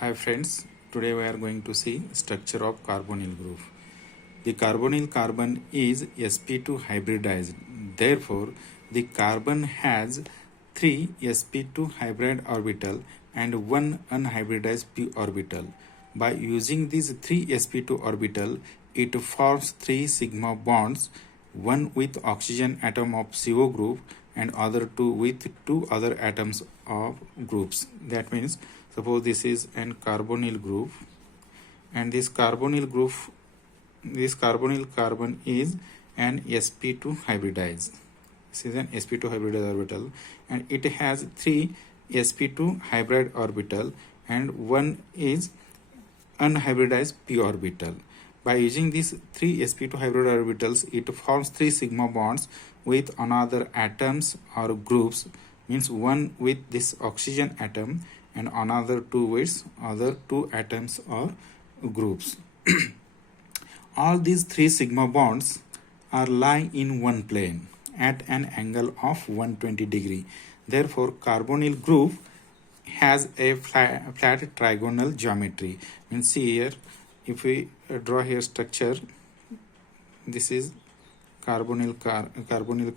Hi friends, today we are going to see structure of carbonyl group. The carbonyl carbon is sp2 hybridized. Therefore, the carbon has 3 sp2 hybrid orbital and 1 unhybridized p orbital. By using these 3 sp2 orbital, it forms 3 sigma bonds, one with oxygen atom of CO group and other two with two other atoms of groups. That means suppose this is an carbonyl group and this carbonyl carbon is an sp2 hybridized. This is an sp2 hybridized orbital and it has 3 sp2 hybrid orbital and one is unhybridized p orbital. By using these 3 sp2 hybrid orbitals, it forms 3 sigma bonds with another atoms or groups, means one with this oxygen atom and another two with other two atoms or groups. All these 3 sigma bonds are lying in one plane at an angle of 120 degree. Therefore, carbonyl group has a flat trigonal geometry. And see here, if we draw here structure, this is carbonyl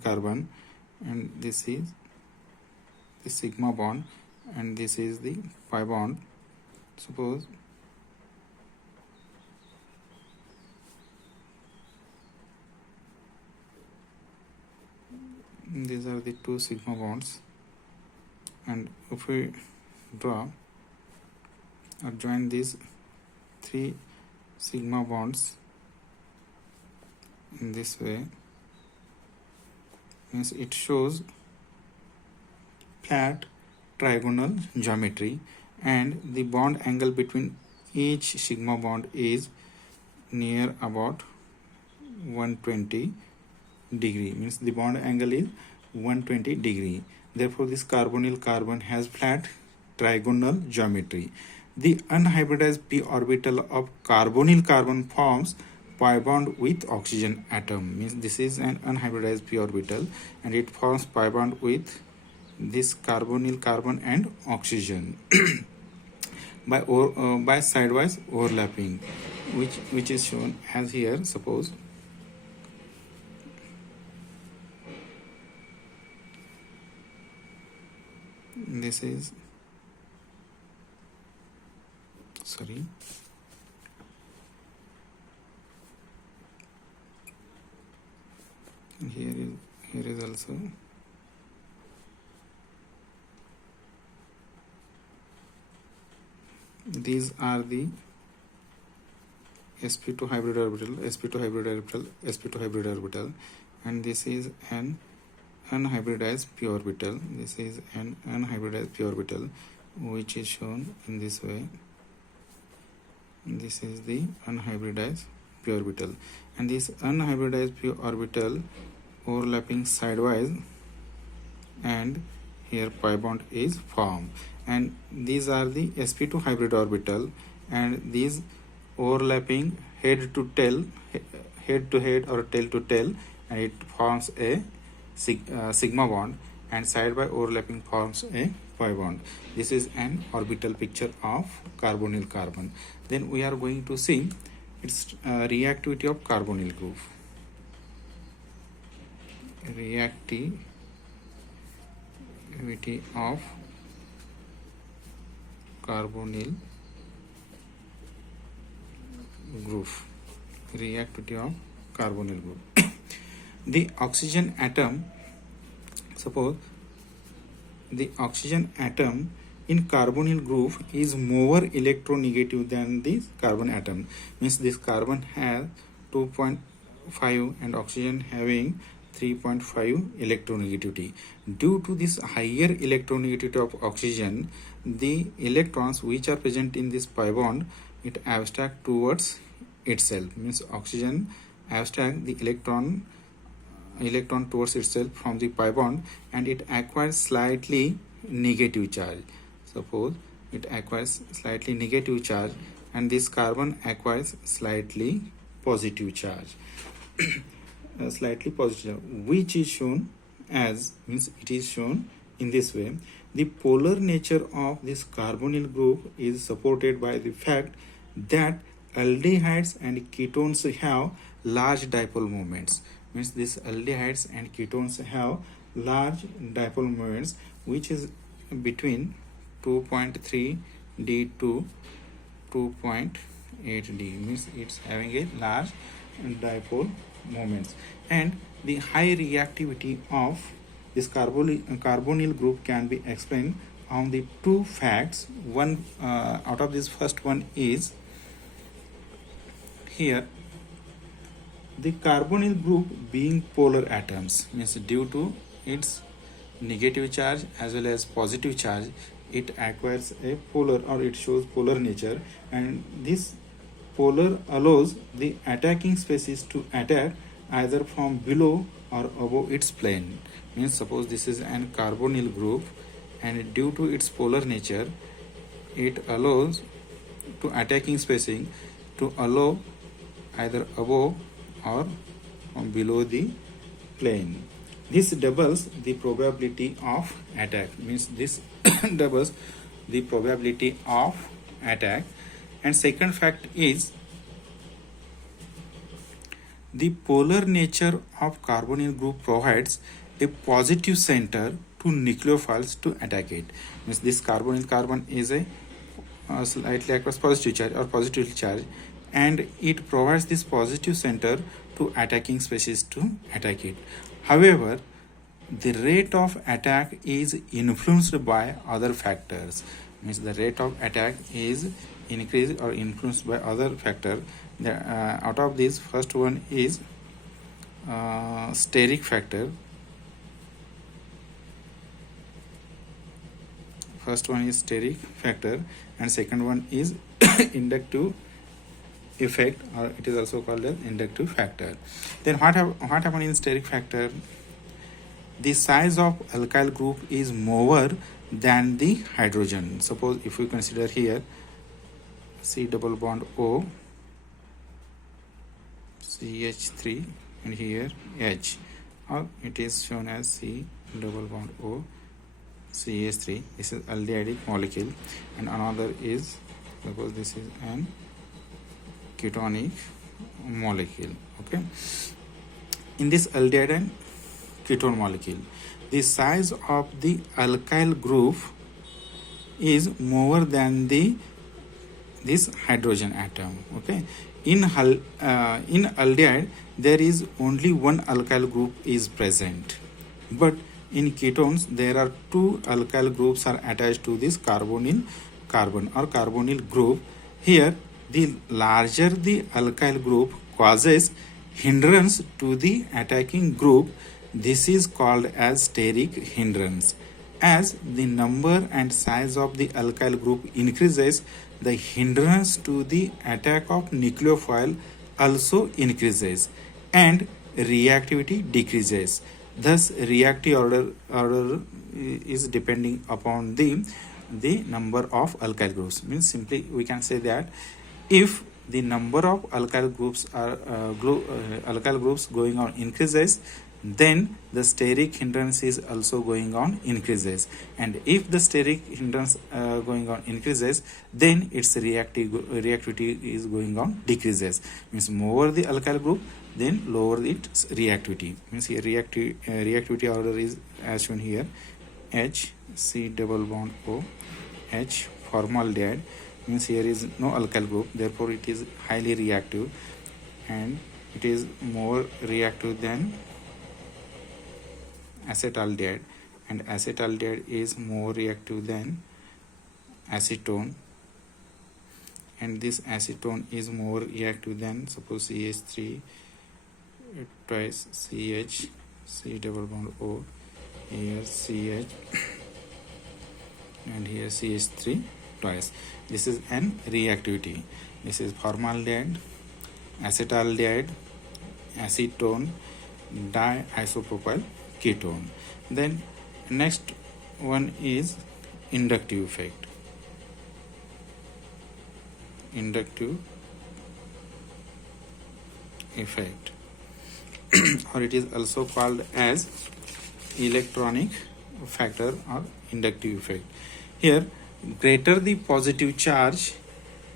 carbon and this is the sigma bond and this is the pi bond. Suppose these are the two sigma bonds, and if we draw or join these 3 sigma bonds in this way, means it shows flat trigonal geometry and the bond angle between each sigma bond is near about 120 degree, means the bond angle is 120 degree. Therefore, this carbonyl carbon has flat trigonal geometry. The unhybridized p orbital of carbonyl carbon forms pi bond with oxygen atom, means this is an unhybridized p orbital and it forms pi bond with this carbonyl carbon and oxygen by sidewise overlapping, which is shown as here. Suppose this is here is also these are the sp2 hybrid orbital, sp2 hybrid orbital, sp2 hybrid orbital, and this is an unhybridized p orbital. This is an unhybridized p orbital which is shown in this way. This is the unhybridized p orbital and this unhybridized p orbital overlapping sidewise and here pi bond is formed, and these are the sp2 hybrid orbital and these overlapping head to head or tail to tail, and it forms a sigma bond, and side by overlapping forms a pi bond. This is an orbital picture of carbonyl carbon. Then we are going to see its reactivity of carbonyl group. Reactivity of carbonyl group. Reactivity of carbonyl group. The oxygen atom, suppose the oxygen atom in carbonyl group is more electronegative than this carbon atom, means this carbon has 2.5 and oxygen having 3.5 electronegativity. Due to this higher electronegativity of oxygen, the electrons which are present in this pi bond, it abstract towards itself, means oxygen abstract the electron towards itself from the pi bond and it acquires slightly negative charge. Suppose it acquires slightly negative charge and this carbon acquires slightly positive charge. Slightly positive, which is shown as, means it is shown in this way. The polar nature of this carbonyl group is supported by the fact that aldehydes and ketones have large dipole moments. Means these aldehydes and ketones have large dipole moments which is between 2.3 d to 2.8 d, means it's having a large dipole moments. And the high reactivity of this carbonyl group can be explained on the two facts. One out of this first one is here the carbonyl group being polar atoms, means due to its negative charge as well as positive charge, it acquires a polar, or it shows polar nature, and this polar allows the attacking species to attack either from below or above its plane. Means suppose this is an carbonyl group, and due to its polar nature it allows to attacking spacing to allow either above or below the plane. This doubles the probability of attack, means this doubles the probability of attack. And second fact is the polar nature of carbonyl group provides a positive center to nucleophiles to attack it. Means this carbonyl carbon is a slightly across positive charge or positive charge, and it provides this positive center to attacking species to attack it. However, the rate of attack is influenced by other factors. Means the rate of attack is increased or influenced by other factor. Out of this, first one is steric factor. First one is steric factor, and second one is inductive effect, or it is also called as inductive factor. Then what happened in steric factor? The size of alkyl group is more than the hydrogen. Suppose if we consider here C double bond O, CH3, and here H, or it is shown as C double bond O, CH3. This is aldehydic molecule, and another is, suppose this is an ketonic molecule. Okay, in this aldehyde and ketone molecule, the size of the alkyl group is more than this hydrogen atom. Okay, in aldehyde there is only one alkyl group is present, but in ketones there are two alkyl groups are attached to this carbonyl carbon or carbonyl group. Here the larger the alkyl group causes hindrance to the attacking group. This is called as steric hindrance. As the number and size of the alkyl group increases, the hindrance to the attack of nucleophile also increases and reactivity decreases. Thus, reactive order is depending upon the number of alkyl groups. Means simply we can say that if the number of alkyl groups are alkyl groups going on increases, then the steric hindrance is also going on increases, and if the steric hindrance going on increases, then its reactivity is going on decreases. Means more the alkyl group, then lower its reactivity. Means here reactivity order is as shown here: H, C double bond O, H, formaldehyde. Means here is no alkyl group, therefore it is highly reactive, and it is more reactive than acetaldehyde, and acetaldehyde is more reactive than acetone, and this acetone is more reactive than, suppose, CH3 twice CH, C double bond O, here CH, and here CH3 twice. This is an reactivity. This is formaldehyde, acetaldehyde, acetone, diisopropyl ketone. Then next one is inductive effect. Inductive effect or it is also called as electronic factor or inductive effect. Here, greater the positive charge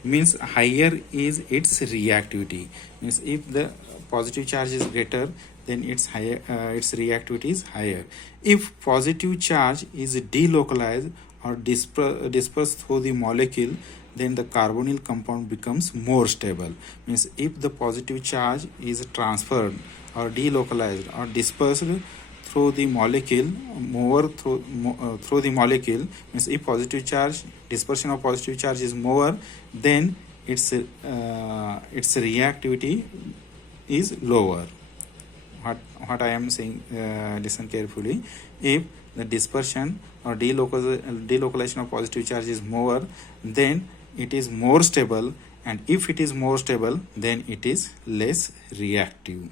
means higher is its reactivity. Means if the positive charge is greater, then its higher its reactivity is higher. If positive charge is delocalized or dispersed through the molecule, then the carbonyl compound becomes more stable. Means if the positive charge is transferred or delocalized or dispersed through the molecule, through the molecule, means if positive charge, dispersion of positive charge is more, then its reactivity is lower. What I am saying, listen carefully. If the dispersion or delocalization of positive charge is more, then it is more stable, and if it is more stable, then it is less reactive.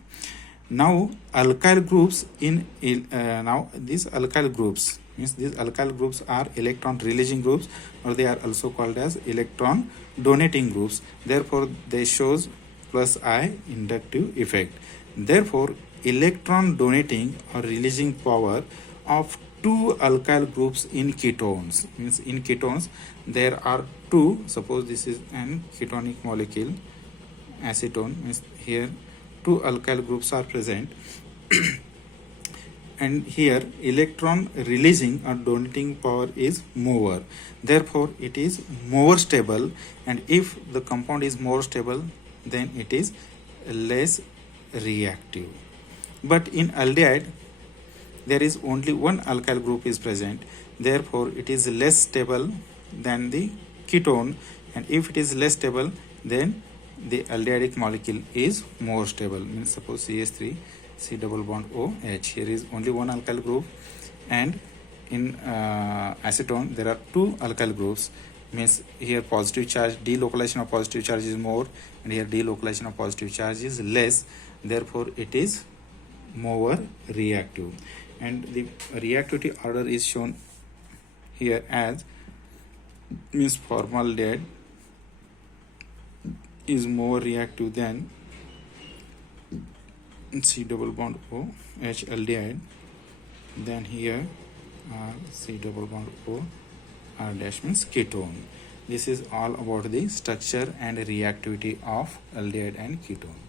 Now alkyl groups now these alkyl groups, means these alkyl groups are electron releasing groups, or they are also called as electron donating groups. Therefore they shows plus I inductive effect. Therefore electron donating or releasing power of two alkyl groups in ketones, means in ketones there are two. Suppose this is an ketonic molecule, acetone, means here two alkyl groups are present and here electron releasing or donating power is more, therefore it is more stable, and if the compound is more stable, then it is less reactive. But in aldehyde there is only one alkyl group is present, therefore it is less stable than the ketone, and if it is less stable, then the aldehydic molecule is more stable. Means suppose CH3 C double bond OH, here is only one alkyl group, and in acetone there are two alkyl groups. Means here positive charge, delocalization of positive charge is more, and here delocalization of positive charge is less, therefore it is more reactive. And the reactivity order is shown here as, means formaldehyde is more reactive than C double bond O H aldehyde, then here C double bond O R dash means ketone. This is all about the structure and reactivity of aldehyde and ketone.